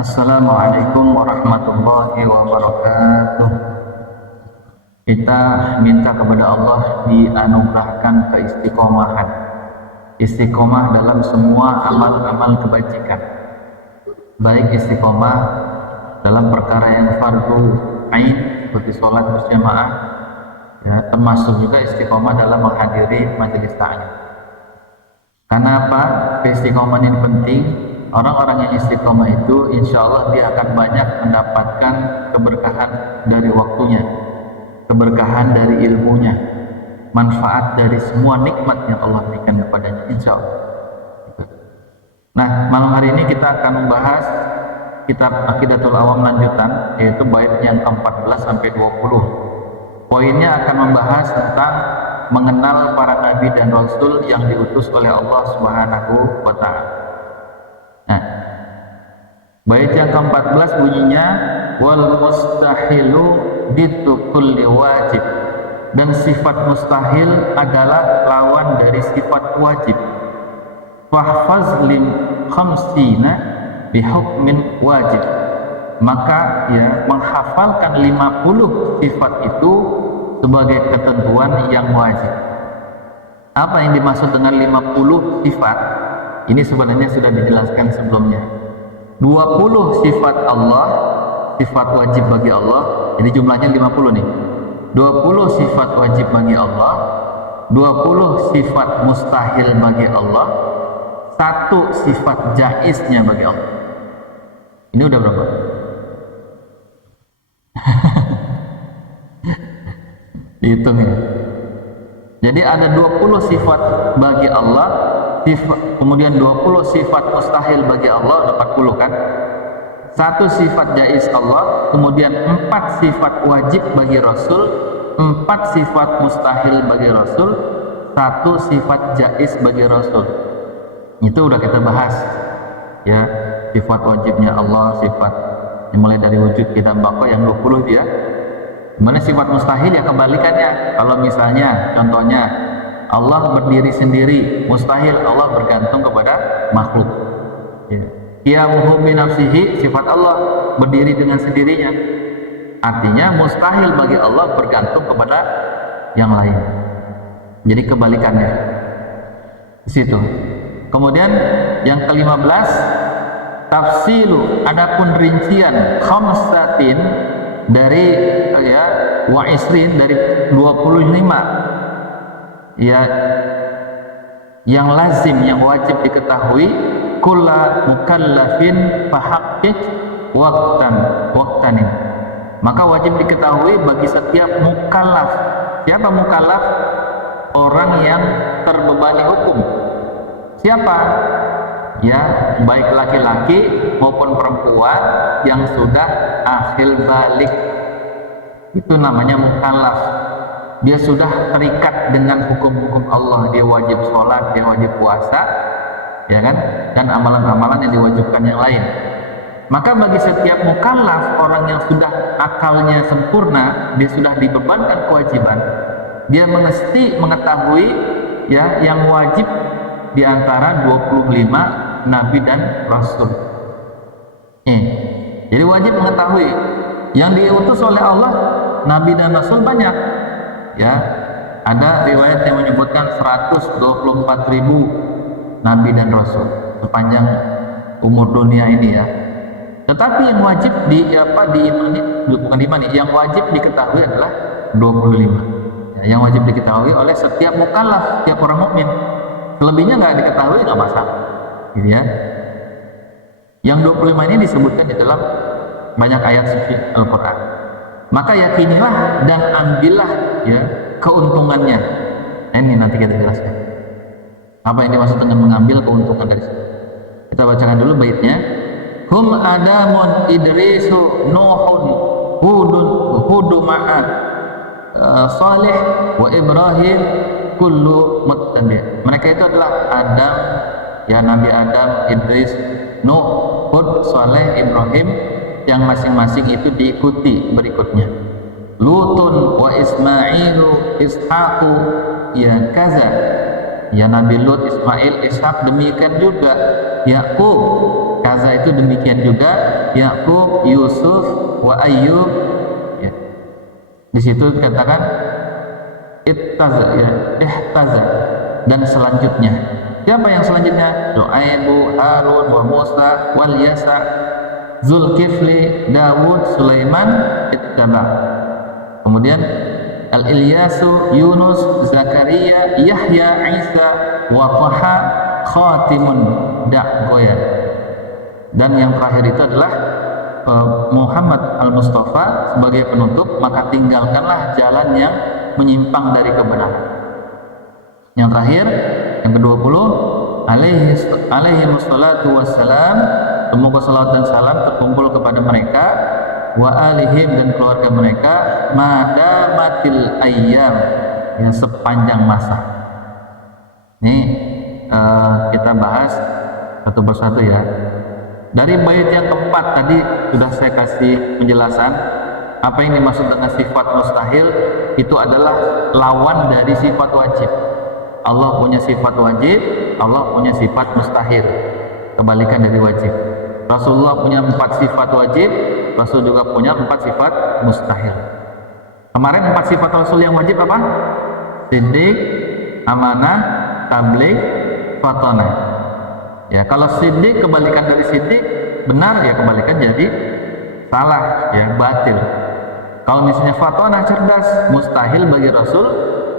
Assalamualaikum warahmatullahi wabarakatuh. Kita minta kepada Allah dianugerahkan keistiqomahan, istiqomah dalam semua amal-amal kebajikan, baik istiqomah dalam perkara yang fardu ain seperti sholat berjamaah, ya, termasuk juga istiqomah dalam menghadiri majelis ta'lim. Karena apa? Keistiqomahan ini penting. Orang-orang yang istiqomah itu insya Allah dia akan banyak mendapatkan keberkahan dari waktunya, keberkahan dari ilmunya, manfaat dari semua nikmat yang Allah berikan kepadanya, insya Allah. Nah, malam hari ini kita akan membahas kitab Aqidatul Awam lanjutan, yaitu bait yang ke-14 sampai 20. Poinnya akan membahas tentang mengenal para nabi dan rasul yang diutus oleh Allah Subhanahu wa Ta'ala. Nah, bait yang ke-14 bunyinya wal mustahilu bitu kulli wajib, dan sifat mustahil adalah lawan dari sifat wajib. Fahfaz lim khamsina bihukmin wajib, maka ya menghafalkan 50 sifat itu sebagai ketentuan yang wajib. Apa yang dimaksud dengan 50 sifat? Ini sebenarnya sudah dijelaskan sebelumnya. 20 sifat Allah, sifat wajib bagi Allah, jadi jumlahnya 50 nih. 20 sifat wajib bagi Allah, 20 sifat mustahil bagi Allah, 1 sifat jaiznya bagi Allah. Ini udah berapa? Dihitung ya. Jadi ada 20 sifat bagi Allah, kemudian 20 sifat mustahil bagi Allah, ada 40 kan? 1 sifat jaiz Allah, kemudian 4 sifat wajib bagi Rasul, 4 sifat mustahil bagi Rasul, 1 sifat jaiz bagi Rasul. Itu udah kita bahas ya, sifat wajibnya Allah, sifat dimulai dari wujud kita baka yang 20 dia. Mana sifat mustahil ya kebalikannya. Kalau misalnya contohnya Allah berdiri sendiri, mustahil Allah bergantung kepada makhluk. Qiyamuhu bi nafsihi, sifat Allah berdiri dengan sendirinya. Artinya mustahil bagi Allah bergantung kepada yang lain. Jadi kebalikannya. Di situ. Kemudian yang ke-15 tafsilu, adapun rincian khamsatin dari ya wa isrin, dari 25 ya yang lazim, yang wajib diketahui, kulla mukallafin fahaqqiq waqtanin, maka wajib diketahui bagi setiap mukallaf. Siapa mukallaf? Orang yang terbebani hukum. Siapa? Ya, baik laki-laki maupun perempuan yang sudah akhil balik, itu namanya mukallaf. Dia sudah terikat dengan hukum-hukum Allah, dia wajib sholat, dia wajib puasa, ya kan, dan amalan-amalan yang diwajibkan yang lain. Maka bagi setiap mukallaf, orang yang sudah akalnya sempurna, dia sudah dibebankan kewajiban, dia mesti mengetahui ya yang wajib di antara 25 nabi dan rasul. Jadi wajib mengetahui yang diutus oleh Allah nabi dan rasul banyak. Ya, ada riwayat yang menyebutkan 124.000 nabi dan rasul sepanjang umur dunia ini ya. Tetapi yang wajib yang wajib diketahui adalah 25. Ya, yang wajib diketahui oleh setiap mukallaf, setiap orang mukmin. Selebihnya nggak diketahui nggak masalah, gitu ya. Yang 25 ini disebutkan di dalam banyak ayat suci Al-Quran. Maka yakinilah dan ambillah ya keuntungannya. Ini nanti kita jelaskan apa yang dimaksud dengan mengambil keuntungan dari situ. Kita bacakan dulu baitnya. Hum Adamun Idrisu Nuhun Hudu Ma'ad Salih wa Ibrahim kullu muttabi'. Mereka itu adalah Adam, ya Nabi Adam, Idris, Nuh, Hud, Saleh, Ibrahim, yang masing-masing itu diikuti berikutnya. Lutun wa Ismailu Ishaqu ya kaza, ya Nabi Lut, Ismail, Ishaq demikian juga. Yakub. Kaza itu demikian juga Yakub, Yusuf, wa Ayyub. Ya. Di situ dikatakan ittaza, ya, ihtaza, dan selanjutnya. Siapa yang selanjutnya? Syu'aibu, Harun, wa Musa, wal Yasa, Zulkifli, Dawud, Sulaiman, ittaba. Kemudian Al-Ilyasu, Yunus, Zakaria, Yahya, Isa, wa Taha, Khatimun Da'goya. Dan yang terakhir itu adalah Muhammad Al-Mustafa sebagai penutup, maka tinggalkanlah jalan yang menyimpang dari kebenaran. Yang terakhir, yang ke-20, alaihi wassalatu wassalam, semoga salawat dan salam terkumpul kepada mereka, wa alihim, dan keluarga mereka, madamatil ayyam, yang sepanjang masa. Ini kita bahas satu persatu ya. Dari bait yang keempat tadi sudah saya kasih penjelasan apa yang dimaksud dengan sifat mustahil. Itu adalah lawan dari sifat wajib. Allah punya sifat wajib, Allah punya sifat mustahil, kebalikan dari wajib. Rasulullah punya 4 sifat wajib, Rasul juga punya 4 sifat mustahil. Kemarin 4 sifat Rasul yang wajib apa? Siddiq, amanah, tabligh, fatonah. Ya, kalau siddiq kebalikan dari siddiq benar, ya kebalikan jadi salah, ya batil. Kalau misalnya fatonah cerdas, mustahil bagi Rasul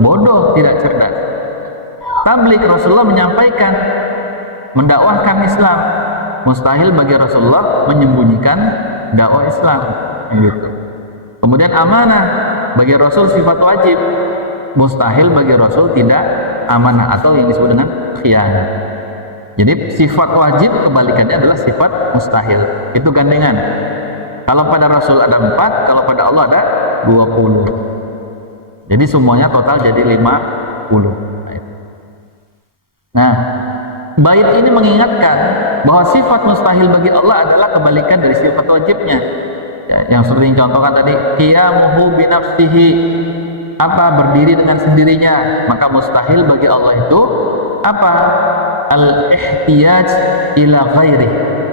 bodoh, tidak cerdas. Tabligh, Rasulullah menyampaikan, mendakwahkan Islam. Mustahil bagi Rasulullah menyembunyikan dakwah Islam, gitu. Kemudian amanah, bagi Rasul sifat wajib. Mustahil bagi Rasul tidak amanah atau yang disebut dengan khianat. Jadi sifat wajib kebalikannya adalah sifat mustahil. Itu gandengan. Kalau pada Rasul ada 4, kalau pada Allah ada 20. Jadi semuanya total jadi 50. Nah, bait ini mengingatkan bahwa sifat mustahil bagi Allah adalah kebalikan dari sifat wajibnya. Ya, yang seperti yang contohkan tadi, qiyamuhu binafsihi, apa berdiri dengan sendirinya, maka mustahil bagi Allah itu apa? Al-ihtiyaj ila ghairi,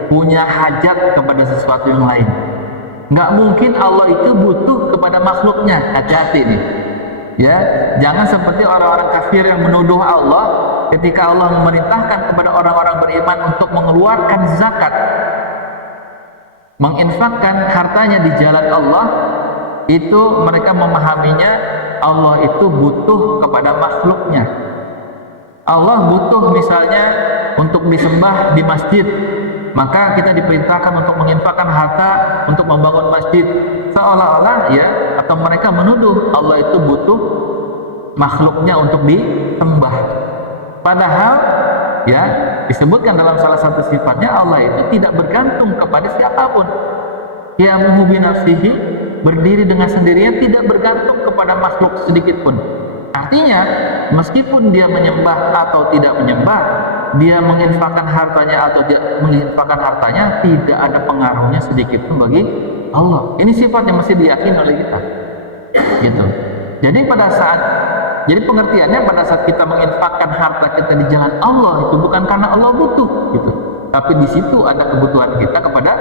punya hajat kepada sesuatu yang lain. Nggak mungkin Allah itu butuh kepada makhluknya. Hati-hati nih, ya, jangan seperti orang-orang kafir yang menuduh Allah ketika Allah memerintahkan kepada orang-orang beriman untuk mengeluarkan zakat, menginfakkan hartanya di jalan Allah. Itu mereka memahaminya Allah itu butuh kepada makhluknya. Allah butuh misalnya untuk disembah di masjid, maka kita diperintahkan untuk menginfakkan harta untuk membangun masjid. Seolah-olah ya, atau mereka menuduh Allah itu butuh makhluknya untuk disembah. Padahal ya, disebutkan dalam salah satu sifatnya Allah itu tidak bergantung kepada siapapun. Qiyamuhu binafsihi, berdiri dengan sendirinya, tidak bergantung kepada makhluk sedikit pun. Artinya, meskipun dia menyembah atau tidak menyembah, dia menginfakkan hartanya atau tidak menginfakkan hartanya, tidak ada pengaruhnya sedikit pun bagi Allah. Ini sifat yang mesti diyakini oleh kita, gitu. Jadi jadi pengertiannya pada saat kita menginfakkan harta kita di jalan Allah itu bukan karena Allah butuh, gitu. Tapi di situ ada kebutuhan kita kepada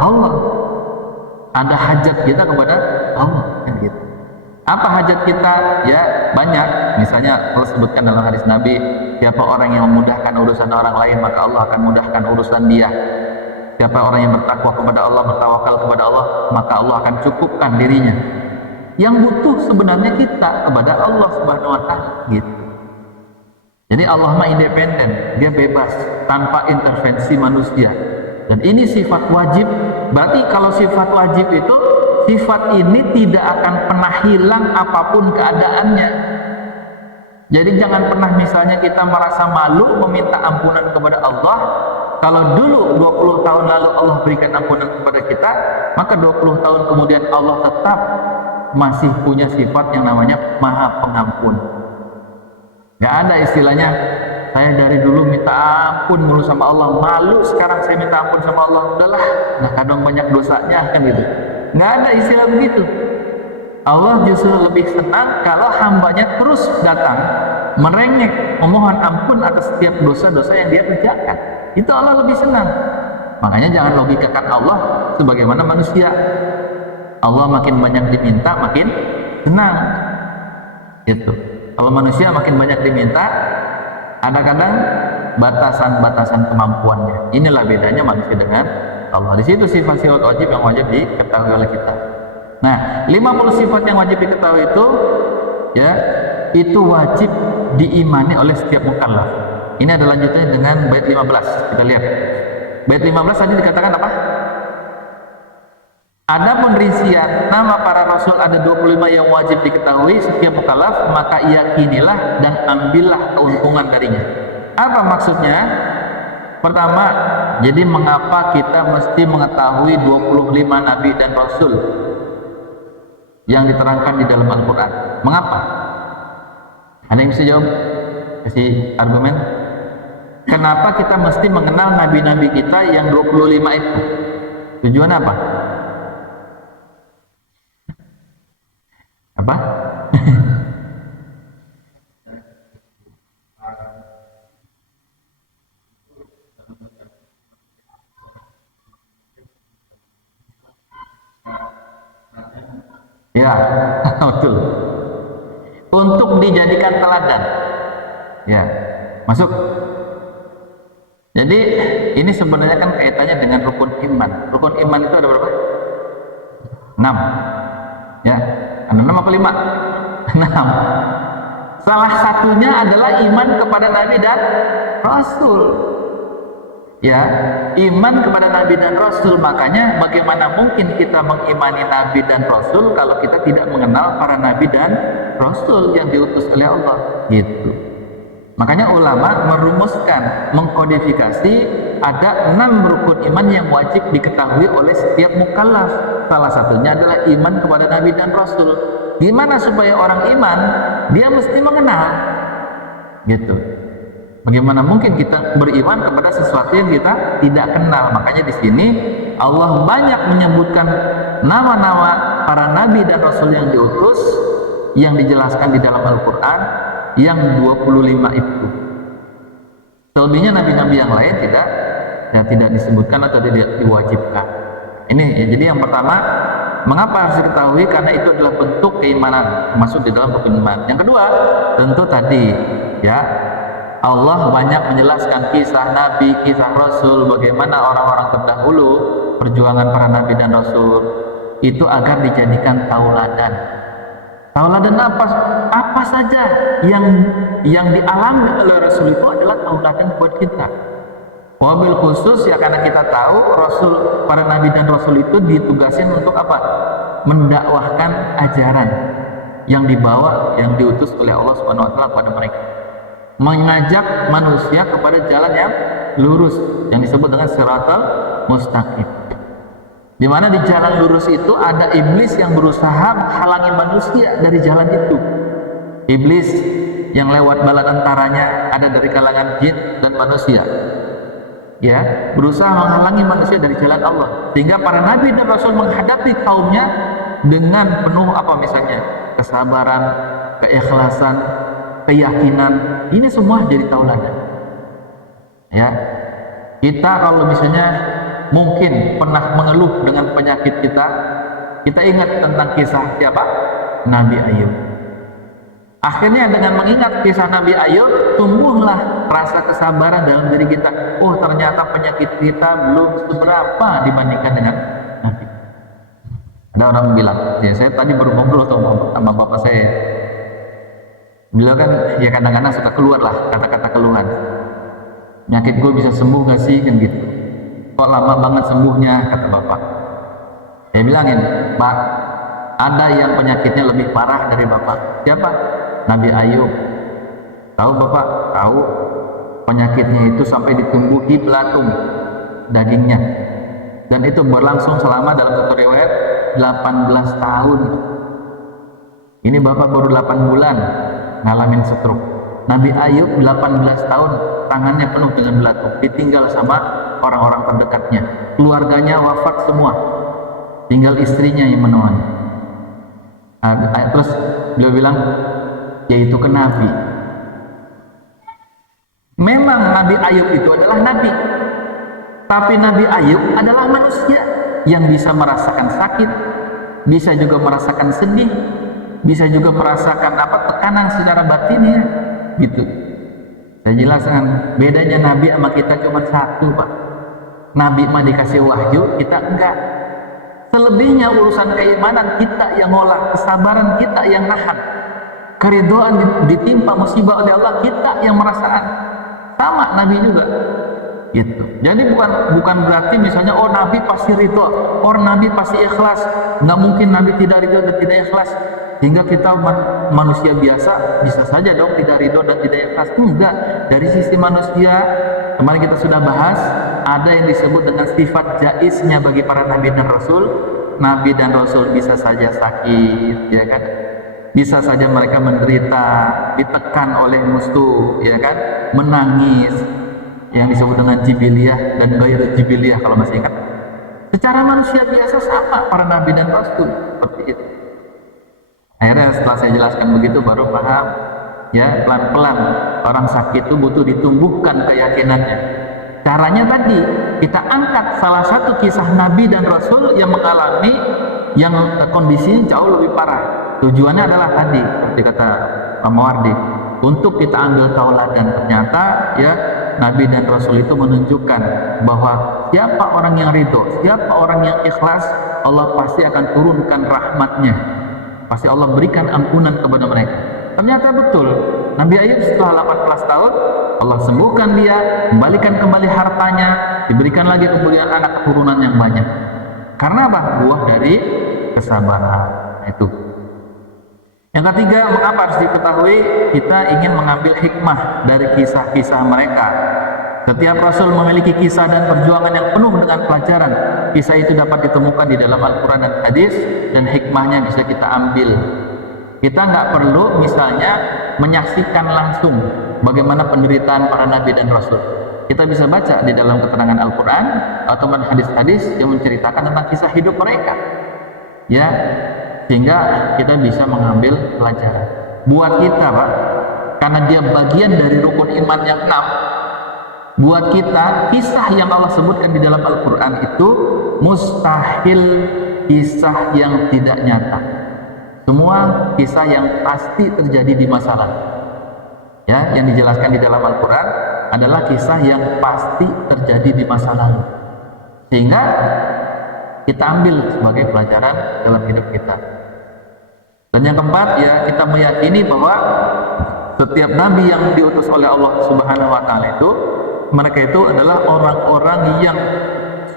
Allah, ada hajat kita kepada Allah, kan gitu. Apa hajat kita? Ya banyak. Misalnya Allah sebutkan dalam hadis Nabi, siapa orang yang memudahkan urusan orang lain, maka Allah akan mudahkan urusan dia. Siapa orang yang bertakwa kepada Allah, bertawakal kepada Allah, maka Allah akan cukupkan dirinya. Yang butuh sebenarnya kita kepada Allah Subhanahu wa Ta'ala, gitu. Jadi Allah mah independen, dia bebas tanpa intervensi manusia. Dan ini sifat wajib. Berarti kalau sifat wajib itu, sifat ini tidak akan pernah hilang apapun keadaannya. Jadi jangan pernah misalnya kita merasa malu meminta ampunan kepada Allah. Kalau dulu 20 tahun lalu Allah berikan ampunan kepada kita, maka 20 tahun kemudian Allah tetap masih punya sifat yang namanya Maha Pengampun. Gak ada istilahnya saya dari dulu minta ampun mulu sama Allah, malu sekarang saya minta ampun sama Allah, udahlah, nah kadang banyak dosanya, kan gitu. Nggak ada istilah begitu. Allah justru lebih senang kalau hambanya terus datang merengek, memohon ampun atas setiap dosa-dosa yang dia kerjakan. itu Allah lebih senang. Makanya jangan logikakan Allah sebagaimana manusia. Allah makin banyak diminta makin senang. Gitu. Kalau manusia makin banyak diminta, ada kadang batasan-batasan kemampuannya. Inilah bedanya manusia dengan Allah. Di situ sifat-sifat wajib yang wajib diketahui oleh kita. Nah, 50 sifat yang wajib diketahui itu ya, itu wajib diimani oleh setiap mukallaf. Ini adalah lanjutannya dengan bait 15. Kita lihat. Bait 15 tadi dikatakan apa? Adapun rincian nama para rasul ada 25 yang wajib diketahui setiap mukallaf, maka yakinilah dan ambillah keuntungan darinya. Apa maksudnya? Pertama, jadi mengapa kita mesti mengetahui 25 nabi dan rasul yang diterangkan di dalam Al-Quran? Mengapa? Ada yang bisa jawab? Kasih argumen. Kenapa kita mesti mengenal nabi-nabi kita yang 25 itu? Tujuan apa? Apa? Ya, betul. Untuk dijadikan teladan. Ya, masuk. Jadi ini sebenarnya kan kaitannya dengan rukun iman. Rukun iman itu ada berapa? 6. Ya, ada 6 apa 5? 6. Salah satunya adalah iman kepada Nabi dan Rasul. Ya, iman kepada Nabi dan Rasul. Makanya bagaimana mungkin kita mengimani Nabi dan Rasul kalau kita tidak mengenal para Nabi dan Rasul yang diutus oleh Allah, gitu. Makanya ulama merumuskan, mengkodifikasi ada 6 rukun iman yang wajib diketahui oleh setiap mukallaf. Salah satunya adalah iman kepada Nabi dan Rasul. Gimana supaya orang iman? Dia mesti mengenal, gitu. Bagaimana mungkin kita beriman kepada sesuatu yang kita tidak kenal? Makanya di sini Allah banyak menyebutkan nama-nama para nabi dan rasul yang diutus, yang dijelaskan di dalam Al-Quran, yang 25 itu. Selebihnya nabi-nabi yang lain tidak disebutkan atau tidak diwajibkan. Ini ya, jadi yang pertama, mengapa harus diketahui? Karena itu adalah bentuk keimanan, masuk di dalam rukun iman. Yang kedua, tentu tadi ya, Allah banyak menjelaskan kisah Nabi, kisah Rasul, bagaimana orang-orang terdahulu perjuangan para Nabi dan Rasul itu agar dijadikan tauladan. Tauladan apa saja yang dialami oleh Rasul itu adalah tauladan buat kita. Wabil khusus ya, karena kita tahu para Nabi dan Rasul itu ditugasin untuk apa? Mendakwahkan ajaran yang dibawa, yang diutus oleh Allah Subhanahu Wa Taala kepada mereka. Mengajak manusia kepada jalan yang lurus yang disebut dengan siratal mustaqim, di mana di jalan lurus itu ada iblis yang berusaha menghalangi manusia dari jalan itu. Iblis yang lewat bala tentaranya ada dari kalangan jin dan manusia, ya, berusaha menghalangi manusia dari jalan Allah, sehingga para nabi dan rasul menghadapi kaumnya dengan penuh apa misalnya kesabaran, keikhlasan, keyakinan. Ini semua jadi tauladan. Ya, kita kalau misalnya mungkin pernah mengeluh dengan penyakit kita ingat tentang kisah siapa? Nabi Ayub. Akhirnya dengan mengingat kisah Nabi Ayub, tumbuhlah rasa kesabaran dalam diri kita. Oh, ternyata penyakit kita belum seberapa dibandingkan dengan Nabi. Ada orang bilang, ya saya tadi baru ngobrol sama bapak saya. Beliau kan ya kadang-kadang suka keluar lah kata-kata keluhan. Penyakit gue bisa sembuh gak sih? Kan gitu. Kok lama banget sembuhnya? Kata bapak. Saya bilangin, Pak, ada yang penyakitnya lebih parah dari bapak. Siapa? Nabi Ayub. Tahu bapak? Tahu. Penyakitnya itu sampai ditumbuhi belatung dagingnya. Dan itu berlangsung selama dalam satu riwayat 18 tahun. Ini bapak baru 8 bulan ngalamin stroke. Nabi Ayub 18 tahun tangannya penuh dengan belatung, ditinggal sama orang-orang terdekatnya, keluarganya wafat semua, tinggal istrinya yang menemani. Terus beliau bilang, yaitu ke Nabi. Memang Nabi Ayub itu adalah Nabi, Tapi Nabi Ayub adalah manusia yang bisa merasakan sakit, bisa juga merasakan sedih, bisa juga merasakan tekanan secara batinnya, gitu. Saya jelaskan bedanya Nabi sama kita cuma satu, Pak. Nabi mah dikasih wahyu, kita enggak. Selebihnya urusan keimanan kita yang ngolah, kesabaran kita yang nahan, keridhaan ditimpa musibah oleh Allah kita yang merasakan. Sama Nabi juga. Gitu. Jadi bukan berarti misalnya Nabi pasti ridho, Nabi pasti ikhlas. Nggak mungkin Nabi tidak ridho dan tidak ikhlas. Sehingga kita manusia biasa bisa saja dong tidak ridho dan tidak ikhlas. Enggak. Dari sisi manusia, kemarin kita sudah bahas, ada yang disebut dengan sifat jaiznya bagi para nabi dan rasul. Nabi dan rasul bisa saja sakit, ya kan? Bisa saja mereka menderita, ditekan oleh musuh, ya kan? Menangis, yang disebut dengan jibiliyah dan gairah jibiliyah kalau masih ingat. Secara manusia biasa sama para nabi dan rasul seperti itu. Akhirnya setelah saya jelaskan begitu baru paham, ya pelan-pelan orang sakit itu butuh ditumbuhkan keyakinannya. Caranya tadi kita angkat salah satu kisah nabi dan rasul yang mengalami yang kondisinya jauh lebih parah. Tujuannya adalah tadi seperti kata Pak Mawardi, untuk kita ambil tauladan. Ternyata ya Nabi dan Rasul itu menunjukkan bahwa siapa orang yang ridho, siapa orang yang ikhlas, Allah pasti akan turunkan rahmatnya, pasti Allah berikan ampunan kepada mereka. Ternyata betul, Nabi Ayub setelah 18 tahun Allah sembuhkan dia, kembalikan kembali hartanya, diberikan lagi kemudian anak keturunan yang banyak. Karena apa? Buah dari kesabaran. Itu yang ketiga, mengapa harus diketahui? Kita ingin mengambil hikmah dari kisah-kisah mereka. Setiap rasul memiliki kisah dan perjuangan yang penuh dengan pelajaran. Kisah itu dapat ditemukan di dalam Al-Quran dan hadis, dan hikmahnya bisa kita ambil. Kita nggak perlu misalnya menyaksikan langsung bagaimana penderitaan para nabi dan rasul. Kita bisa baca di dalam keterangan Al-Quran atau hadis-hadis yang menceritakan tentang kisah hidup mereka, ya, sehingga kita bisa mengambil pelajaran buat kita, Pak, karena dia bagian dari rukun iman yang 6. Buat kita, kisah yang Allah sebutkan di dalam Al-Quran itu mustahil kisah yang tidak nyata. Semua kisah yang pasti terjadi di masa lalu, ya, yang dijelaskan di dalam Al-Quran adalah kisah yang pasti terjadi di masa lalu, sehingga kita ambil sebagai pelajaran dalam hidup kita. Dan yang keempat, ya, kita meyakini bahwa setiap nabi yang diutus oleh Allah Subhanahu wa taala itu, mereka itu adalah orang-orang yang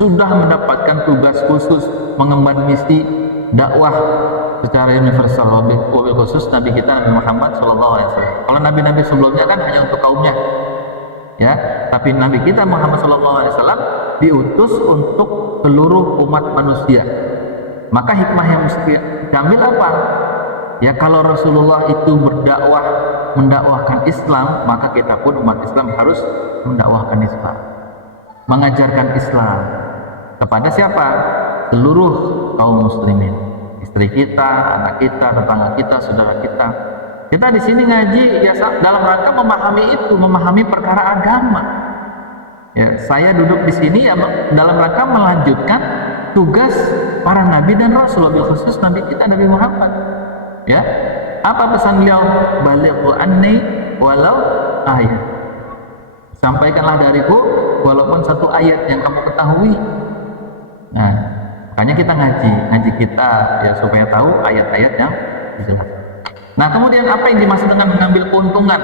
sudah mendapatkan tugas khusus mengemban misi dakwah secara universal, wabil khusus Nabi kita Nabi Muhammad SAW. Kalau nabi-nabi sebelumnya kan hanya untuk kaumnya, ya, tapi Nabi kita Muhammad SAW diutus untuk seluruh umat manusia. Maka hikmah yang mesti diambil apa? Ya, kalau Rasulullah itu berdakwah, mendakwahkan Islam, maka kita pun umat Islam harus mendakwahkan Islam, mengajarkan Islam kepada siapa? Seluruh kaum muslimin, istri kita, anak kita, tetangga kita, saudara kita. Kita di sini ngaji ya dalam rangka memahami itu, memahami perkara agama. Ya, saya duduk di sini ya dalam rangka melanjutkan tugas para nabi dan rasul, lebih khusus nabi kita Nabi Muhammad. Ya, apa pesan beliau? Balighu anni walau ayat. Sampaikanlah dariku walaupun satu ayat yang kamu ketahui. Nah, makanya kita ngaji kita ya supaya tahu ayat-ayat yang dijelaskan. Nah, kemudian apa yang dimaksud dengan mengambil keuntungan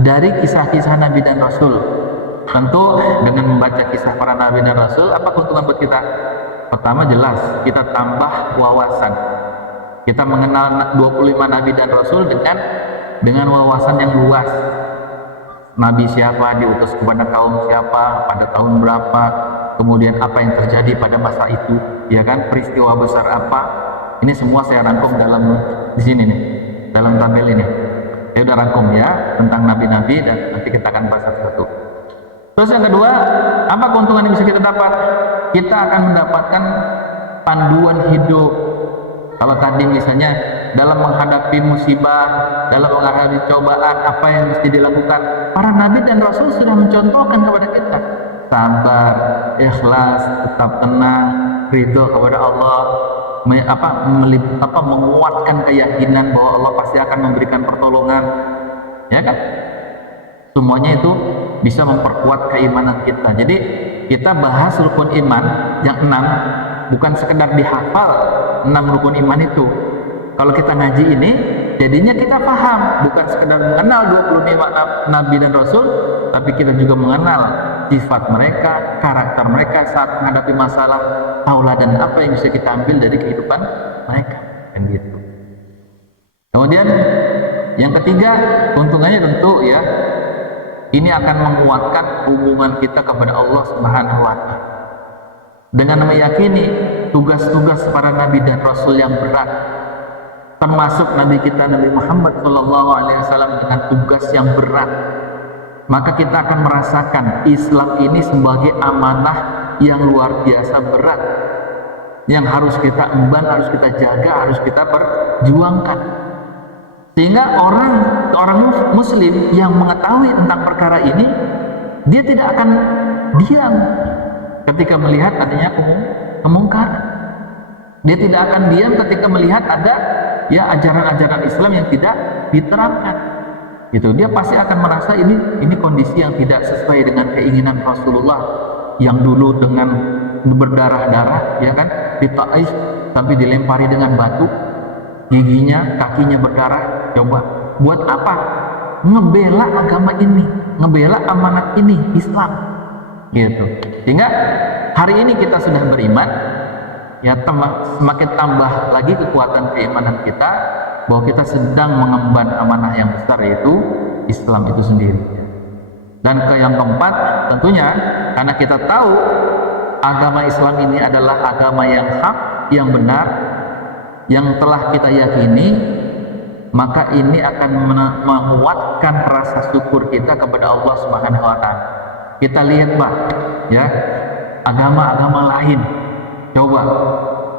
dari kisah-kisah Nabi dan Rasul? Tentu dengan membaca kisah para Nabi dan Rasul, apa keuntungan buat kita? Pertama, jelas kita tambah wawasan. Kita mengenal 25 Nabi dan Rasul dengan wawasan yang luas. Nabi siapa, diutus kepada kaum siapa, pada tahun berapa, kemudian apa yang terjadi pada masa itu, ya kan, peristiwa besar apa. Ini semua saya rangkum dalam di sini nih, dalam tabel ini. Saya udah rangkum ya tentang nabi-nabi dan nanti kita akan bahas satu-satu. Terus yang kedua, apa keuntungan yang bisa kita dapat? Kita akan mendapatkan panduan hidup. Kalau tadi misalnya dalam menghadapi musibah, dalam menghadapi cobaan, apa yang mesti dilakukan, para nabi dan rasul sudah mencontohkan kepada kita. sabar, ikhlas, tetap tenang, ridho kepada Allah, menguatkan keyakinan bahwa Allah pasti akan memberikan pertolongan, ya kan? Semuanya itu bisa memperkuat keimanan kita. Jadi kita bahas rukun iman yang 6, bukan sekedar dihafal 6 rukun iman itu. Kalau kita ngaji ini, jadinya kita paham, bukan sekedar mengenal 25 nabi dan rasul, tapi kita juga mengenal sifat mereka, karakter mereka saat menghadapi masalah, tauladan apa yang bisa kita ambil dari kehidupan mereka, kan gitu. Kemudian yang ketiga, keuntungannya tentu ya, ini akan menguatkan hubungan kita kepada Allah Subhanahu wa Ta'ala. Dengan meyakini tugas-tugas para nabi dan rasul yang berat, termasuk nabi kita Nabi Muhammad SAW dengan tugas yang berat, maka kita akan merasakan Islam ini sebagai amanah yang luar biasa berat, yang harus kita emban, harus kita jaga, harus kita perjuangkan. Sehingga orang muslim yang mengetahui tentang perkara ini, dia tidak akan diam ketika melihat adanya kemungkaran. Dia tidak akan diam ketika melihat ada ya ajaran-ajaran Islam yang tidak diterapkan. Gitu. Dia pasti akan merasa ini kondisi yang tidak sesuai dengan keinginan Rasulullah yang dulu dengan berdarah-darah, ya kan, di Taif sampai dilempari dengan batu, giginya, kakinya berdarah. Coba buat apa? Ngebela agama ini, ngebela amanat ini, Islam, gitu. Sehingga hari ini kita sudah beriman, ya semakin tambah lagi kekuatan keimanan kita bahwa kita sedang mengemban amanah yang besar, yaitu Islam itu sendiri. Dan yang keempat, tentunya karena kita tahu agama Islam ini adalah agama yang hak, yang benar, yang telah kita yakini, maka ini akan menguatkan rasa syukur kita kepada Allah Subhanahu wa Ta'ala. Kita lihat, Pak, ya, agama-agama lain, coba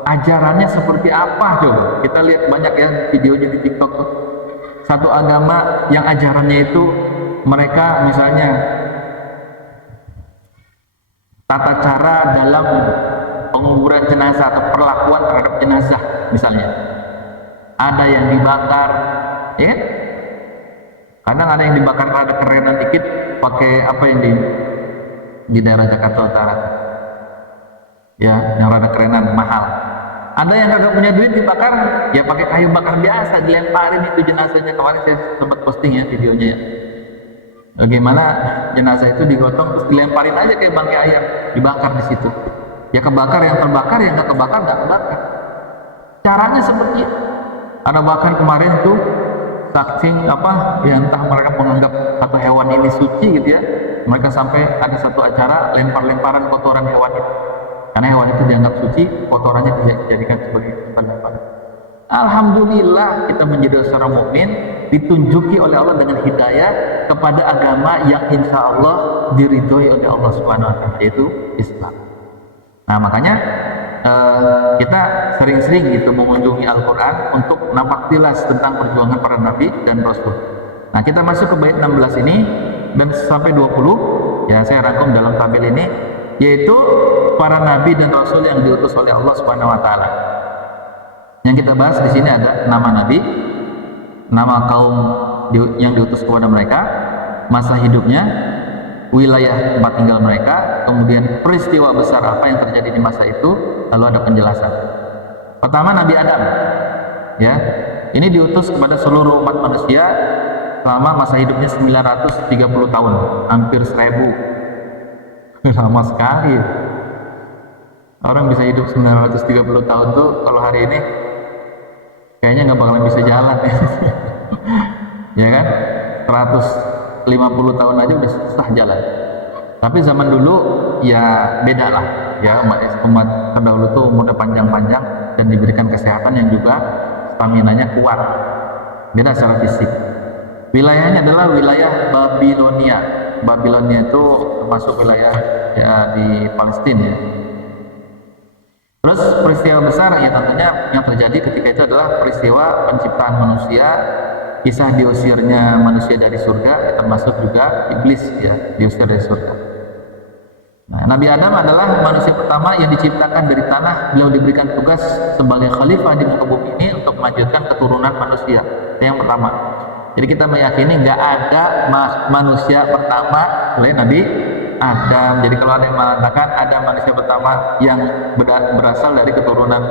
ajarannya seperti apa, coba kita lihat, banyak ya videonya di TikTok tuh. Satu agama yang ajarannya itu mereka misalnya tata cara dalam penguburan jenazah atau perlakuan terhadap jenazah, misalnya ada yang dibakar, ya kan? Kadang ada yang dibakar, ada kerenan dikit, pakai apa yang di daerah Jakarta Utara, ya, yang rada kerenan mahal. Ada yang kagak punya duit, dibakar ya pakai kayu bakar biasa, dilemparin itu jenazahnya. Kemarin saya sempat posting ya videonya ya, bagaimana jenazah itu digotong terus dilemparin aja kayak bangkai ayam, dibakar di situ. Ya kebakar, yang terbakar, yang nggak kebakar nggak kebakar. Caranya seperti itu. Ada bahkan kemarin tuh saking apa ya, entah mereka menganggap satu hewan ini suci gitu ya, mereka sampai ada satu acara lempar-lemparan kotoran hewan itu, karena hewan itu dianggap suci, kotorannya dijadikan sebagai lempar-lemparan. Alhamdulillah kita menjadi seorang mukmin ditunjuki oleh Allah dengan hidayah kepada agama yang insya Allah diridhoi oleh Allah Subhanahu wa Ta'ala, yaitu Islam. Nah makanya kita sering-sering gitu mengunjungi Al-Quran untuk nampak jelas tentang perjuangan para nabi dan rasul. Nah kita masuk ke bait 16 ini dan sampai 20 ya, saya rangkum dalam tabel ini, yaitu para nabi dan rasul yang diutus oleh Allah Subhanahu wa Ta'ala. Yang kita bahas di sini ada nama nabi, nama kaum yang diutus kepada mereka, masa hidupnya, wilayah tempat tinggal mereka, kemudian peristiwa besar apa yang terjadi di masa itu, lalu ada penjelasan. Pertama, Nabi Adam, ya, ini diutus kepada seluruh umat manusia selama masa hidupnya 930 tahun, hampir 1000. Lama sekali. Orang bisa hidup 930 tahun tuh kalau hari ini kayaknya nggak bakalan bisa jalan ya. Ya kan? 150 tahun aja udah susah jalan. Tapi zaman dulu ya beda lah, ya, umat terdahulu tuh umurnya panjang-panjang dan diberikan kesehatan yang juga stamina-nya kuat. Beda secara fisik. Wilayahnya adalah wilayah Babilonia. Babilonia itu termasuk wilayah ya, di Palestina ya. Terus peristiwa besar ya tentunya yang terjadi ketika itu adalah peristiwa penciptaan manusia, kisah diusirnya manusia dari surga, termasuk juga iblis ya, diusir dari surga. Nah, Nabi Adam adalah manusia pertama yang diciptakan dari tanah. Beliau diberikan tugas sebagai khalifah di muka bumi ini untuk melanjutkan keturunan manusia. Itu yang pertama. Jadi kita meyakini nggak ada manusia pertama selain Nabi Adam. Jadi kalau ada yang mengatakan ada manusia pertama yang berasal dari keturunan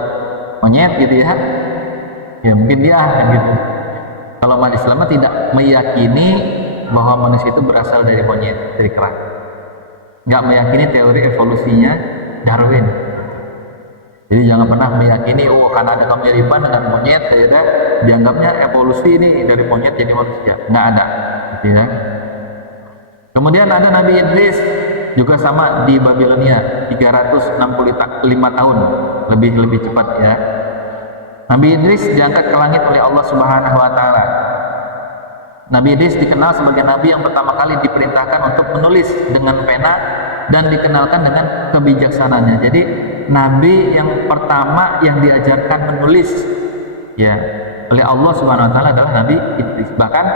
monyet gitu ya, ya mungkin dia gitu. Kalau umat Islam tidak meyakini bahwa manusia itu berasal dari monyet, dari kera. Nggak meyakini teori evolusinya Darwin. Jadi jangan pernah meyakini karena ada kemiripan dengan monyet, ya, dianggapnya evolusi ini dari monyet jadi manusia. Nggak ada, gitu ya. Kemudian ada Nabi Idris, juga sama di Babilonia, 365 tahun, lebih cepat ya. Nabi Idris diangkat ke langit oleh Allah Subhanahu wa taala. Nabi Idris dikenal sebagai nabi yang pertama kali diperintahkan untuk menulis dengan pena dan dikenalkan dengan kebijaksanaannya. Jadi nabi yang pertama yang diajarkan menulis ya oleh Allah Subhanahu wa taala adalah Nabi Idris. Bahkan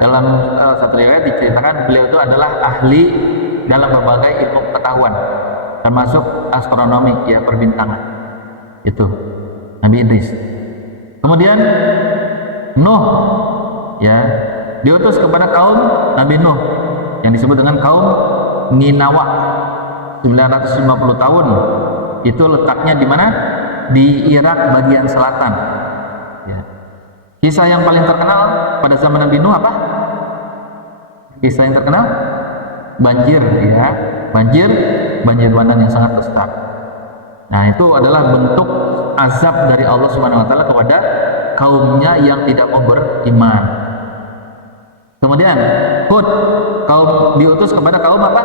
dalam satu riwayat diceritakan beliau itu adalah ahli dalam berbagai ilmu pengetahuan termasuk astronomi ya, perbintangan. Itu Nabi Idris. Kemudian Nuh ya, diutus kepada kaum Nabi Nuh yang disebut dengan kaum Ninawa, 950 tahun. Itu letaknya di mana? Di Irak bagian selatan ya. Kisah yang paling terkenal pada zaman Nabi Nuh apa? Kisah yang terkenal banjir ya, banjir bandang yang sangat besar. Nah, itu adalah bentuk azab dari Allah Subhanahu wa taala kepada kaumnya yang tidak mau beriman. Kemudian Hud, kaum diutus kepada kaum apa?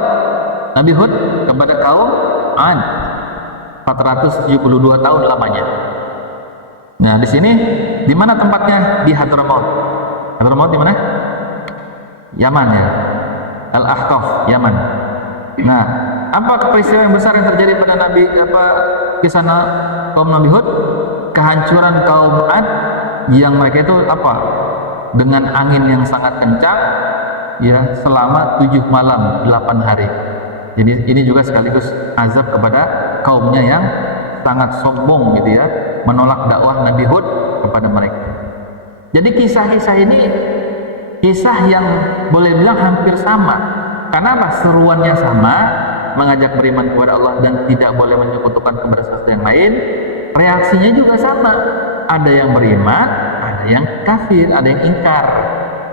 Nabi Hud kepada kaum Ad, 472 tahun lamanya. Nah, di sini di mana tempatnya? Di Hadramaut. Hadramaut di mana? Yaman ya. Al-Ahqaf, Yaman. Nah, apa peristiwa yang besar yang terjadi pada kisah kaum Nabi Hud? Kehancuran kaum Ad yang mereka itu apa? Dengan angin yang sangat kencang ya selama 7 malam 8 hari. Jadi ini juga sekaligus azab kepada kaumnya yang sangat sombong gitu ya, menolak dakwah Nabi Hud kepada mereka. Jadi kisah-kisah ini kisah yang boleh bilang hampir sama. Karena apa? Seruannya sama, mengajak beriman kepada Allah dan tidak boleh menyekutukan kepada sesuatu yang lain. Reaksinya juga sama. Ada yang beriman, ada yang kafir, ada yang ingkar.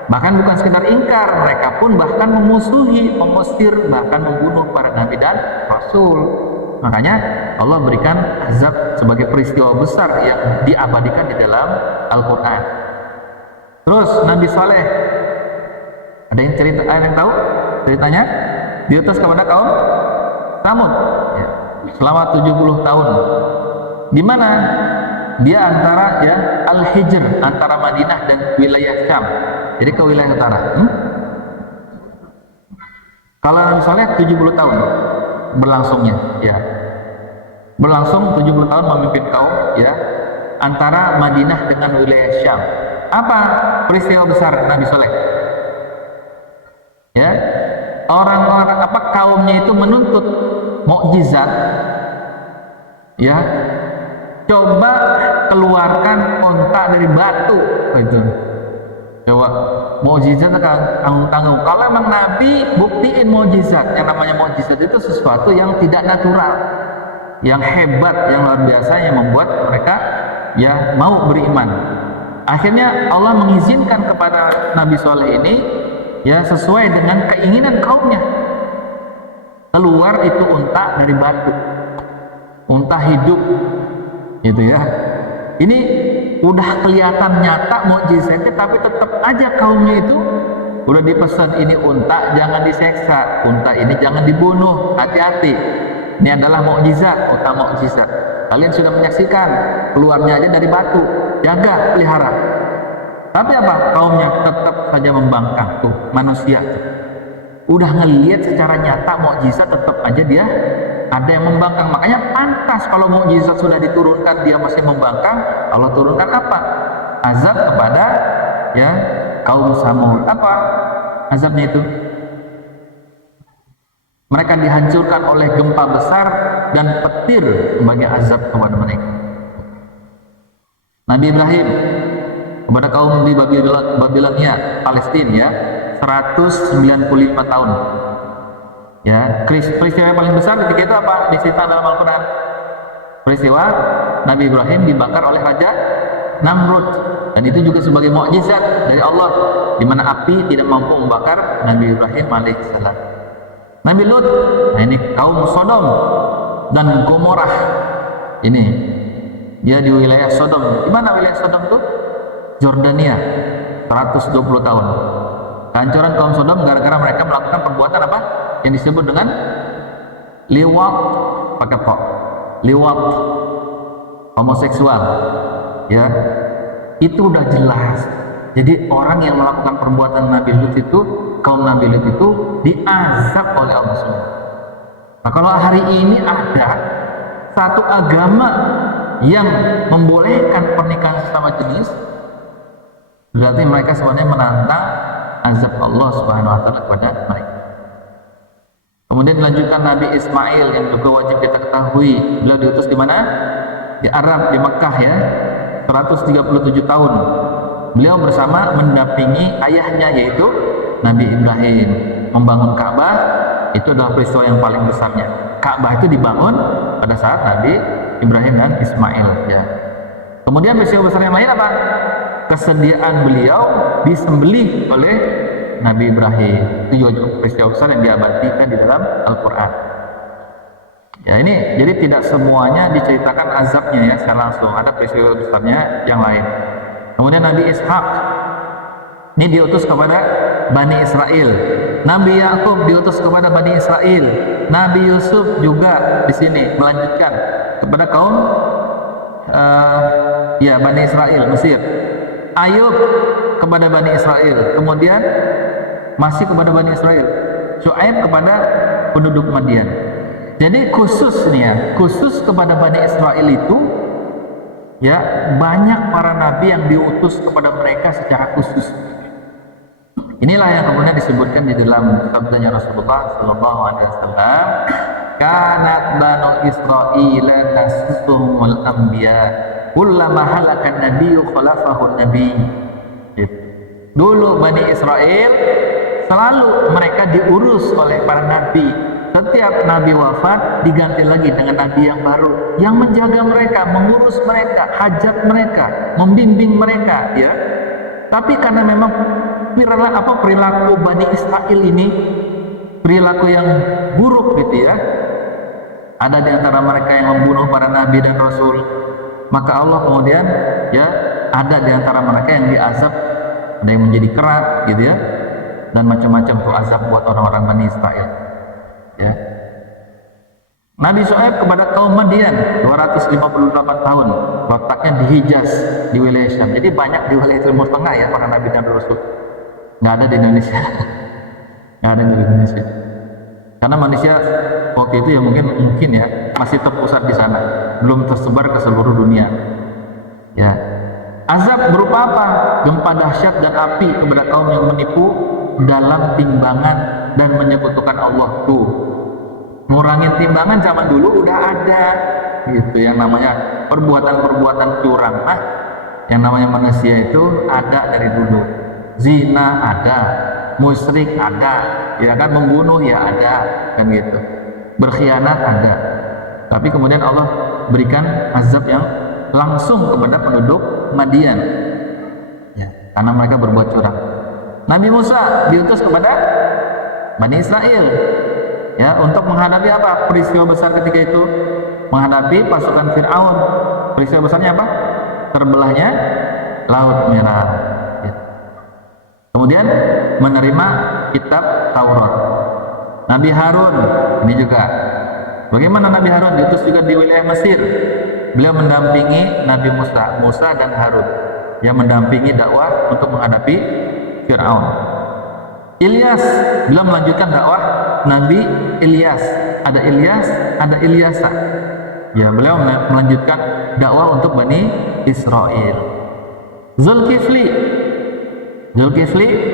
Bahkan bukan sekedar ingkar, mereka pun bahkan memusuhi, mengusir, bahkan membunuh para nabi dan rasul. Makanya Allah berikan azab sebagai peristiwa besar yang diabadikan di dalam Al-Quran. Terus Nabi Saleh, ada yang tahu ceritanya? Diutus kepada kaum Samud ya, selama 70 tahun. Di mana? Dia antara ya Al-Hijr, antara Madinah dan wilayah Syam. Jadi ke wilayah utara. Kalau Nabi Saleh 70 tahun berlangsungnya ya. Berlangsung 70 tahun memimpin kaum ya antara Madinah dengan wilayah Syam. Apa peristiwa besar Nabi Saleh? Ya, orang-orang kaumnya itu menuntut mukjizat. Ya, coba keluarkan onta dari batu, itu. Coba mukjizat tanggung-tanggung. Kalau emang Nabi buktiin mukjizat, yang namanya mukjizat itu sesuatu yang tidak natural, yang hebat, yang luar biasa, yang membuat mereka ya mau beriman. Akhirnya Allah mengizinkan kepada Nabi Saleh ini ya sesuai dengan keinginan kaumnya. Keluar itu unta dari batu, unta hidup, gitu ya. Ini udah kelihatan nyata mukjizatnya, tapi tetap aja kaumnya itu udah dipesan ini unta jangan diseksa, unta ini jangan dibunuh, hati-hati. Ini adalah mukjizat, unta mukjizat. Kalian sudah menyaksikan keluarnya aja dari batu, jaga, pelihara. Tapi apa? Kaumnya tetap saja membangkang. Tuh manusia udah ngelihat secara nyata mukjizat, tetap aja dia ada yang membangkang. Makanya pantas kalau mukjizat sudah diturunkan dia masih membangkang. Allah turunkan apa? Azab kepada ya kaum Samud. Apa azabnya itu? Mereka dihancurkan oleh gempa besar dan petir sebagai azab kepada mereka. Nabi Ibrahim kepada kaum di Babilonia, Palestina ya, 195 tahun. Ya, peristiwa yang paling besar ketika itu apa? Diceritakan dalam Al-Quran. Peristiwa Nabi Ibrahim dibakar oleh Raja Namrud, dan itu juga sebagai mukjizat dari Allah, di mana api tidak mampu membakar Nabi Ibrahim alaihissalam. Nabi Lut, nah ini kaum Sodom dan Gomorrah. Ini dia di wilayah Sodom. Di mana wilayah Sodom itu? Jordania, 120 tahun. Kehancuran kaum Sodom gara-gara mereka melakukan perbuatan apa? Yang disebut dengan liwat, pakai kok, liwat, homoseksual, ya, itu udah jelas. Jadi orang yang melakukan perbuatan Nabi Lut itu, kaum Nabi Lut itu diazab oleh Allah SWT. Nah, kalau hari ini ada satu agama yang membolehkan pernikahan sesama jenis, berarti mereka sebenarnya menantang azab Allah Subhanahu wa taala kepada mereka. Kemudian dilanjutkan Nabi Ismail yang juga wajib kita ketahui, beliau diutus di mana? Di Arab, di Mekah ya, 137 tahun. Beliau bersama mendampingi ayahnya yaitu Nabi Ibrahim membangun Ka'bah. Itu adalah peristiwa yang paling besarnya. Ka'bah itu dibangun pada saat Nabi Ibrahim dan Ismail ya. Kemudian peristiwa besar yang lain apa? Kesediaan beliau disembelih oleh Nabi Ibrahim. Itu juga peristiwa besar yang diabadikan di dalam Al-Quran. Ya, ini jadi tidak semuanya diceritakan azabnya ya secara langsung. Ada peristiwa besarnya yang lain. Kemudian Nabi Ishak ini diutus kepada Bani Israel. Nabi Yakub diutus kepada Bani Israel. Nabi Yusuf juga di sini melanjutkan kepada kaum Bani Israel Mesir. Ayub kepada Bani Israel. Kemudian masih kepada Bani Israel. Syuaib kepada penduduk Madian. Jadi khusus nih ya, khusus kepada Bani Israel itu ya, banyak para nabi yang diutus kepada mereka secara khusus. Inilah yang kemudian disebutkan di dalam sabdanya Rasulullah sallallahu alaihi wasallam, kanat banu Israila tasusuhumul anbiya kullama halakan nabiyyu khalafahu nabi. Dulu Bani Israel selalu mereka diurus oleh para nabi. Setiap nabi wafat diganti lagi dengan nabi yang baru yang menjaga mereka, mengurus mereka, hajat mereka, membimbing mereka ya. Tapi karena memang perilaku Bani Israel ini perilaku yang buruk gitu ya. Ada di antara mereka yang membunuh para nabi dan rasul. Maka Allah kemudian ya ada di antara mereka yang diazab, ada yang menjadi kera gitu ya. Dan macam-macam tuh azab buat orang-orang Bani Israel. Ya. Nabi Syuaib kepada kaum Madian 258 tahun, letaknya di Hijaz, di wilayah Syam. Jadi banyak di wilayah Timur Tengah ya para nabi dan rasul. Nggak ada di Indonesia. Nggak ada di Indonesia. Karena manusia waktu itu ya mungkin ya masih terpusat di sana, belum tersebar ke seluruh dunia. Ya. Azab berupa apa? Gempa dahsyat dan api kepada kaum yang menipu dalam timbangan dan menyekutukan Allah. Tuh, ngurangin timbangan zaman dulu udah ada gitu, yang namanya perbuatan-perbuatan curang. Yang namanya manusia itu ada dari dulu. Zina ada, musyrik ada, ya kan, membunuh ya ada, kan gitu. Berkhianat ada. Tapi kemudian Allah berikan azab yang langsung kepada penduduk Madian. Ya, karena mereka berbuat curang. Nabi Musa diutus kepada Bani Israel ya untuk menghadapi apa? Peristiwa besar ketika itu, menghadapi pasukan Fir'aun. Peristiwa besarnya apa? Terbelahnya Laut Merah ya. Kemudian menerima kitab Taurat. Nabi Harun ini juga. Bagaimana Nabi Harun diutus juga di wilayah Mesir. Beliau mendampingi Nabi Musa dan Harun yang mendampingi dakwah untuk menghadapi Fir'aun. Ilyas, beliau melanjutkan dakwah Nabi Ilyas. Ada Ilyas, ada Ilyasa. Ya, beliau melanjutkan dakwah untuk Bani Israel. Zulkifli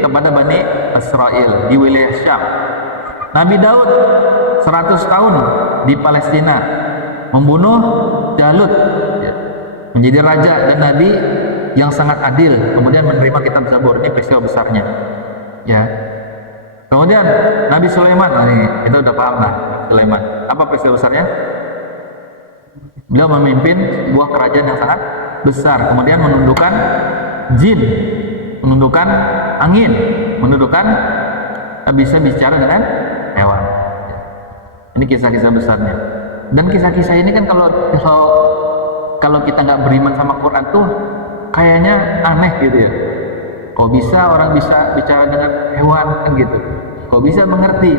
kepada Bani Israel di wilayah Syam. Nabi Daud 100 tahun di Palestina membunuh Jalut, ya, menjadi raja dan nabi yang sangat adil, kemudian menerima kitab Zabur. Ini peristiwa besarnya, ya. Kemudian Nabi Sulaiman, nah ini kita udah paham lah. Sulaiman, apa peristiwa besarnya? Beliau memimpin sebuah kerajaan yang sangat besar, kemudian menundukkan jin, menundukkan angin, menundukkan, bisa bicara dengan hewan. Ini kisah-kisah besarnya. Dan kisah-kisah ini kan kalau kita nggak beriman sama Quran tuh kayaknya aneh gitu ya. Kok bisa orang bisa bicara dengan hewan kan gitu? Kok bisa mengerti?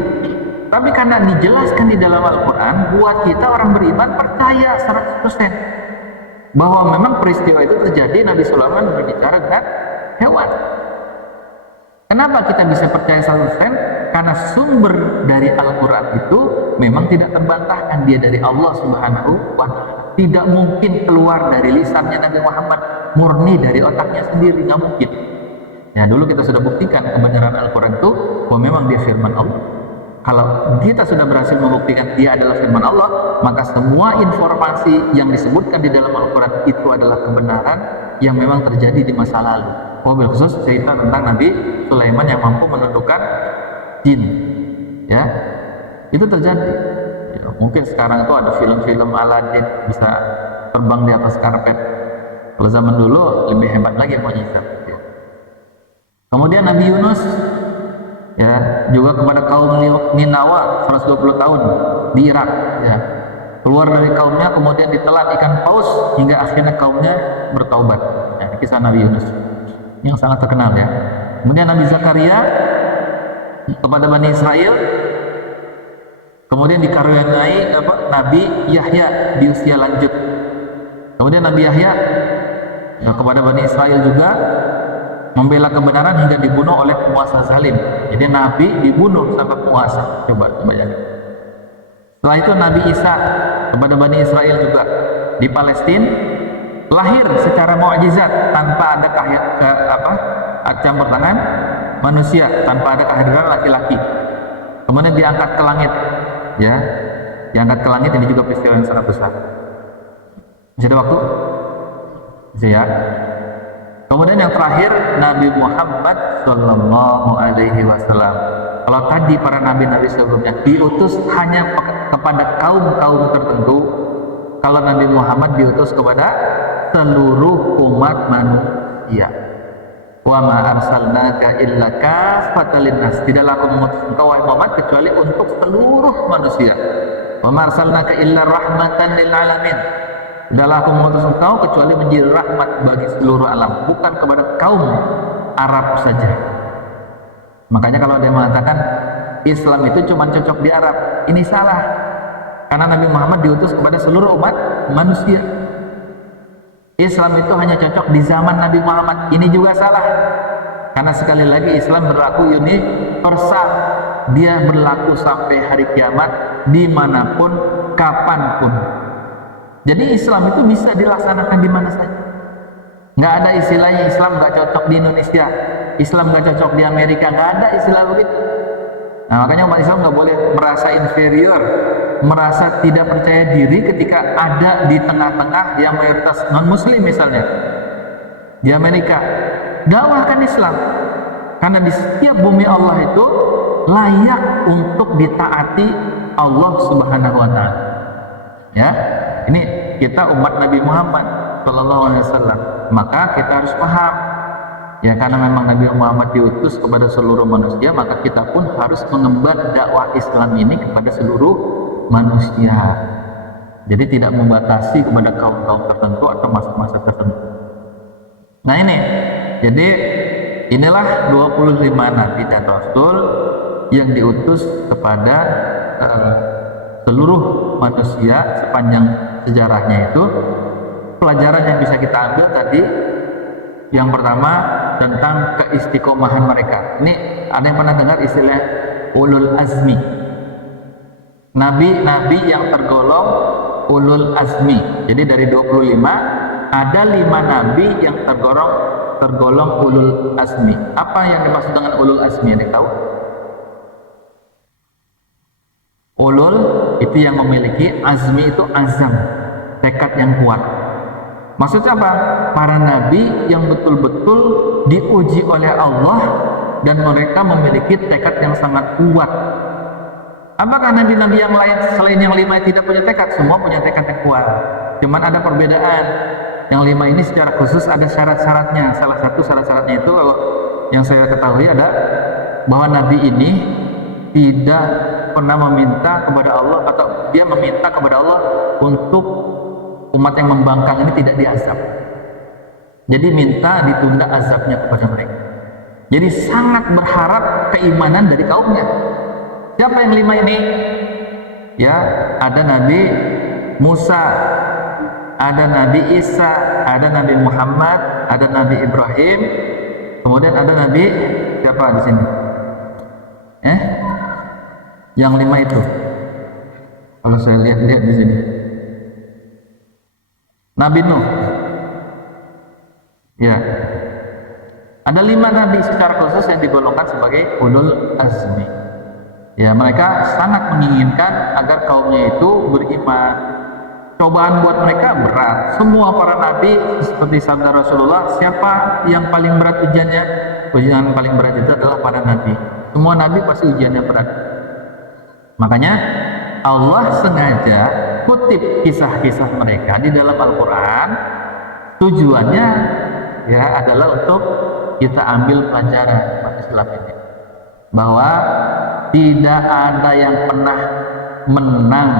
Tapi karena dijelaskan di dalam Al-Quran, buat kita orang beriman percaya 100% bahwa memang peristiwa itu terjadi. Nabi Sulaiman berbicara dengan hewan. Kenapa kita bisa percaya 100%? Karena sumber dari Al-Quran itu memang tidak terbantahkan, dia dari Allah Subhanahu wa Ta'ala. Tidak mungkin keluar dari lisannya Nabi Muhammad, murni dari otaknya sendiri, nggak mungkin. Ya, dulu kita sudah buktikan kebenaran Al-Quran itu bahwa memang dia firman Allah. Kalau kita sudah berhasil membuktikan dia adalah firman Allah, maka semua informasi yang disebutkan di dalam Al-Quran itu adalah kebenaran yang memang terjadi di masa lalu. Wabil khusus cerita tentang Nabi Sulaiman yang mampu menundukkan jin, ya, itu terjadi. Ya, mungkin sekarang itu ada film-film Aladin bisa terbang di atas karpet. Kalau zaman dulu lebih hebat lagi mukjizat. Ya. Kemudian Nabi Yunus, ya, juga kepada kaum Ninawa 120 tahun di Irak, ya, keluar dari kaumnya kemudian ditelan ikan paus hingga akhirnya kaumnya bertaubat. Ya, kisah Nabi Yunus yang sangat terkenal, ya. Kemudian Nabi Zakaria kepada Bani Israel, kemudian dikaruniai Nabi Yahya di usia lanjut. Kemudian Nabi Yahya kepada Bani Israel juga membela kebenaran hingga dibunuh oleh penguasa zalim. Jadi Nabi dibunuh sampai penguasa. Coba bayangkan. Setelah itu Nabi Isa kepada Bani Israel juga di Palestina, lahir secara mukjizat tanpa ada campur tangan manusia, tanpa ada kehadiran laki-laki. Kemudian diangkat ke langit, ya, diangkat ke langit. Ini juga peristiwa yang sangat besar. Masih ada waktu? Masih, ya. Kemudian yang terakhir Nabi Muhammad Sallallahu Alaihi Wasallam. Kalau tadi para nabi-nabi sebelumnya diutus hanya kepada kaum-kaum tertentu, kalau Nabi Muhammad diutus kepada seluruh umat manusia. Wa ma arsalnaka illa kafatan linnas. Tidaklah aku mengutus engkau wahai Muhammad kecuali untuk seluruh manusia. Wa ma arsalnaka illa rahmatan lil alamin. Tidaklah aku mengutus engkau kecuali menjadi rahmat bagi seluruh alam, bukan kepada kaum Arab saja. Makanya kalau dia mengatakan Islam itu cuma cocok di Arab, ini salah. Karena Nabi Muhammad diutus kepada seluruh umat manusia. Islam itu hanya cocok di zaman Nabi Muhammad, ini juga salah. Karena sekali lagi Islam berlaku universal. Dia berlaku sampai hari kiamat, dimanapun, kapanpun. Jadi Islam itu bisa dilaksanakan di mana saja. Nggak ada istilahnya Islam nggak cocok di Indonesia, Islam nggak cocok di Amerika, nggak ada istilah begitu. Nah, makanya umat Islam nggak boleh merasa inferior, merasa tidak percaya diri ketika ada di tengah-tengah yang mayoritas non-Muslim misalnya di Amerika. Dakwahkan Islam, karena di setiap bumi Allah itu layak untuk ditaati Allah Subhanahu Wa Taala. Ya, ini kita umat Nabi Muhammad Sallallahu Alaihi Wasallam, maka kita harus paham, ya, karena memang Nabi Muhammad diutus kepada seluruh manusia, maka kita pun harus mengemban dakwah Islam ini kepada seluruh manusia. Jadi tidak membatasi kepada kaum-kaum tertentu atau masa-masa tertentu. Nah ini, jadi inilah 25 nabi dan rasul yang diutus kepada seluruh manusia sepanjang sejarahnya itu. Pelajaran yang bisa kita ambil tadi, yang pertama tentang keistiqomahan mereka. Ini ada yang pernah dengar istilah ulul azmi? Nabi-nabi yang tergolong ulul azmi. Jadi dari 25 ada 5 nabi yang tergolong ulul azmi. Apa yang dimaksud dengan ulul azmi? Ada yang tahu? Ulul itu yang memiliki, azmi itu azam, tekad yang kuat. Maksudnya apa? Para nabi yang betul-betul diuji oleh Allah dan mereka memiliki tekad yang sangat kuat. Apakah nabi-nabi yang lain selain yang 5 tidak punya tekad? Semua punya tekad yang kuat. Cuman ada perbedaan. Yang 5 ini secara khusus ada syarat-syaratnya. Salah satu syarat-syaratnya itu kalau yang saya ketahui ada bahwa nabi ini tidak pernah meminta kepada Allah, atau dia meminta kepada Allah untuk umat yang membangkang ini tidak diazab. Jadi minta ditunda azabnya kepada mereka. Jadi sangat berharap keimanan dari kaumnya. Siapa yang 5 ini? Ya, ada Nabi Musa, ada Nabi Isa, ada Nabi Muhammad, ada Nabi Ibrahim, kemudian ada Nabi siapa di sini? Yang 5 itu. Kalau saya lihat di sini. Nabi Nuh. Ya. Ada 5 nabi secara khusus yang digolongkan sebagai ulul azmi. Ya, mereka sangat menginginkan agar kaumnya itu beriman. Cobaan buat mereka berat. Semua para nabi seperti sabda Rasulullah, siapa yang paling berat ujiannya? Ujian paling berat itu adalah para nabi. Semua nabi pasti ujiannya berat. Makanya Allah sengaja kutip kisah-kisah mereka di dalam Al-Quran. Tujuannya ya adalah untuk kita ambil pelajaran umat Islam ini, bahwa tidak ada yang pernah menang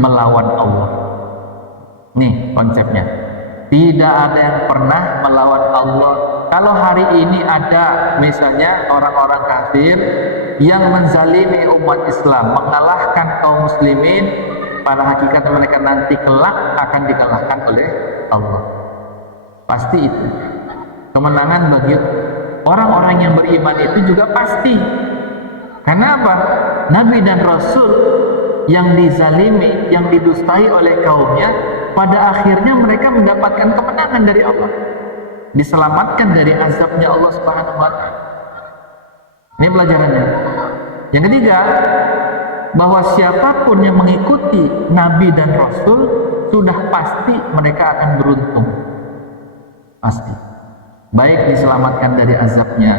melawan Allah. Nih konsepnya, tidak ada yang pernah melawan Allah. Kalau hari ini ada misalnya orang-orang kafir yang menzalimi umat Islam, mengalahkan kaum muslimin, pada hakikatnya mereka nanti kelak akan dikalahkan oleh Allah. Pasti itu. Kemenangan bagi orang-orang yang beriman itu juga pasti. Karena apa? Nabi dan Rasul yang dizalimi, yang didustai oleh kaumnya, pada akhirnya mereka mendapatkan kemenangan dari Allah, diselamatkan dari azabnya Allah Subhanahu wa Ta'ala. Ini pelajarannya. Yang ketiga, bahwa siapapun yang mengikuti Nabi dan Rasul sudah pasti mereka akan beruntung. Pasti. Baik diselamatkan dari azabnya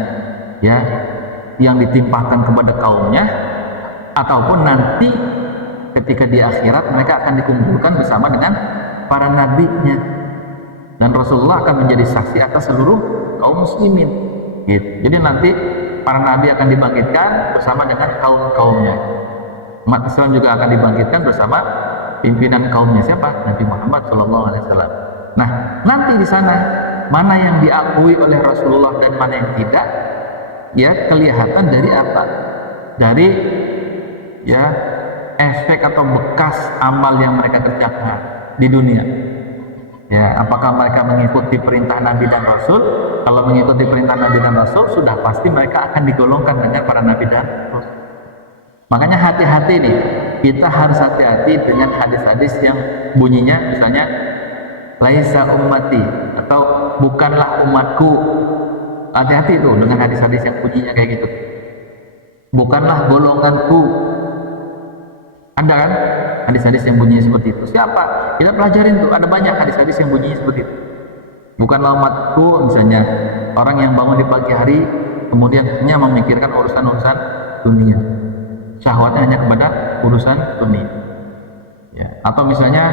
ya yang ditimpakan kepada kaumnya, ataupun nanti ketika di akhirat mereka akan dikumpulkan bersama dengan para nabinya, dan Rasulullah akan menjadi saksi atas seluruh kaum muslimin gitu. Jadi nanti para nabi akan dibangkitkan bersama dengan kaum-kaumnya. Umat Islam juga akan dibangkitkan bersama pimpinan kaumnya. Siapa? Nabi Muhammad SAW. Nah, nanti di sana mana yang diakui oleh Rasulullah dan mana yang tidak, ya kelihatan dari apa? Dari ya efek atau bekas amal yang mereka kerjakan di dunia. Ya, apakah mereka mengikuti perintah Nabi dan Rasul? Kalau mengikuti perintah Nabi dan Rasul, sudah pasti mereka akan digolongkan dengan para Nabi dan Rasul. Makanya hati-hati nih, kita harus hati-hati dengan hadis-hadis yang bunyinya misalnya laisa ummati atau bukanlah umatku. Hati-hati itu dengan hadis-hadis yang bunyinya kayak gitu. Bukanlah golonganku. Ada kan hadis-hadis yang bunyinya seperti itu? Siapa? Kita pelajarin tuh, ada banyak hadis-hadis yang bunyinya seperti itu. Bukanlah umatku, misalnya orang yang bangun di pagi hari kemudian hanya memikirkan urusan-urusan dunia, syahwatnya hanya kepada urusan dunia ya. Atau misalnya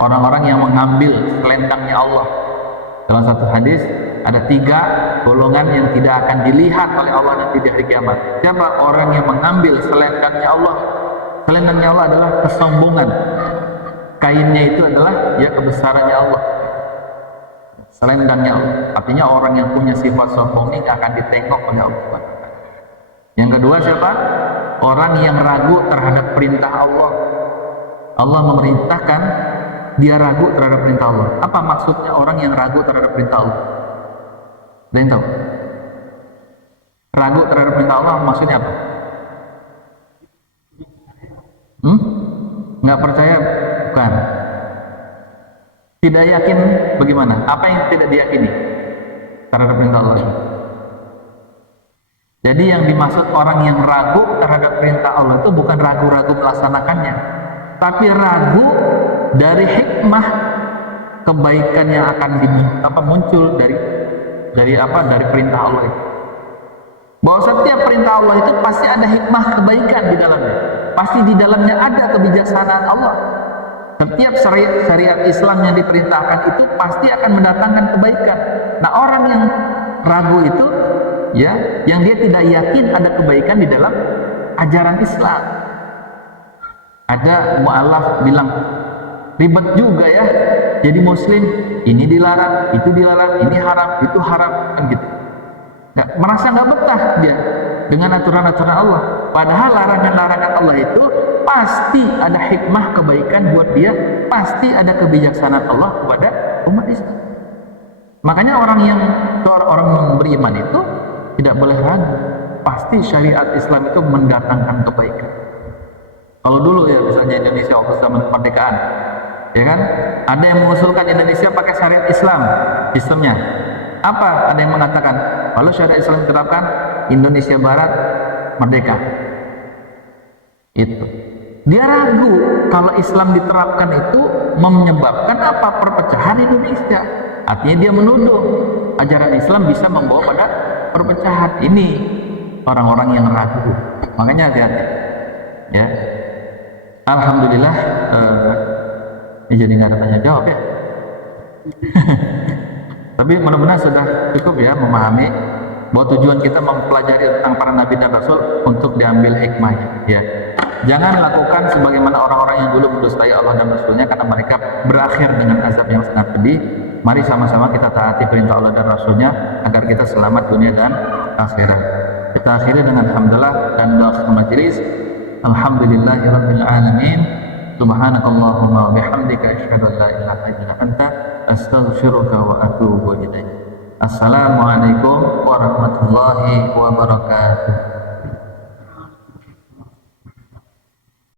orang-orang yang mengambil selendangnya Allah. Dalam satu hadis ada 3 golongan yang tidak akan dilihat oleh Allah nanti di hari kiamat. Siapa? Orang yang mengambil selendangnya Allah. Selendangnya Allah adalah kesombongan, kainnya itu adalah ya kebesarannya Allah. Selendangnya Allah, artinya orang yang punya sifat sombong ini akan ditengok oleh Allah. Yang kedua siapa? Orang yang ragu terhadap perintah Allah. Allah memerintahkan, dia ragu terhadap perintah Allah. Apa maksudnya orang yang ragu terhadap perintah Allah? Ada yang tahu? Ragu terhadap perintah Allah maksudnya apa? Nggak percaya? Bukan. Tidak yakin bagaimana? Apa yang tidak diyakini terhadap perintah Allah? Jadi yang dimaksud orang yang ragu terhadap perintah Allah itu bukan ragu-ragu melaksanakannya, tapi ragu dari hikmah kebaikan yang akan muncul dari perintah Allah itu. Bahwa setiap perintah Allah itu pasti ada hikmah kebaikan di dalamnya. Pasti di dalamnya ada kebijaksanaan Allah. Setiap syariat Islam yang diperintahkan itu pasti akan mendatangkan kebaikan. Nah, orang yang ragu itu, ya, yang dia tidak yakin ada kebaikan di dalam ajaran Islam. Ada mu'alaf bilang, ribet juga ya, jadi muslim, ini dilarang, itu dilarang, ini haram, itu haram, kan gitu. Merasa nggak betah dia dengan aturan-aturan Allah. Padahal larangan-larangan Allah itu pasti ada hikmah kebaikan buat dia, pasti ada kebijaksanaan Allah kepada umat Islam. Makanya orang yang beriman itu tidak boleh ragu, pasti syariat Islam itu mendatangkan kebaikan. Kalau dulu ya, misalnya Indonesia waktu zaman kemerdekaan, ya kan, ada yang mengusulkan Indonesia pakai syariat Islam sistemnya. Apa? Ada yang mengatakan kalau syariat Islam diterapkan, Indonesia Barat merdeka. Itu. Dia ragu kalau Islam diterapkan itu menyebabkan apa? Perpecahan Indonesia. Artinya dia menuduh ajaran Islam bisa membawa pada perpecahan. Ini orang-orang yang ragu. Makanya hati-hati. Ya. Alhamdulillah ini jadi nggak ada tanya jawab ya. Tapi mudah-mudahan sudah cukup ya memahami bahwa tujuan kita mempelajari tentang para nabi dan rasul untuk diambil hikmahnya. Ya, jangan lakukan sebagaimana orang-orang yang dulu mendustai Allah dan Rasulnya karena mereka berakhir dengan azab yang sangat pedih. Mari sama-sama kita taati perintah Allah dan Rasulnya agar kita selamat dunia dan akhirat. Kita akhiri dengan hamdalah dan doa majelis. Alhamdulillahirabbil alamin. Subhanakallahumma wa bihamdika asyhadu an la ilaha illa anta astaghfiruka wa atubu ilaik. Assalamualaikum warahmatullahi wabarakatuh.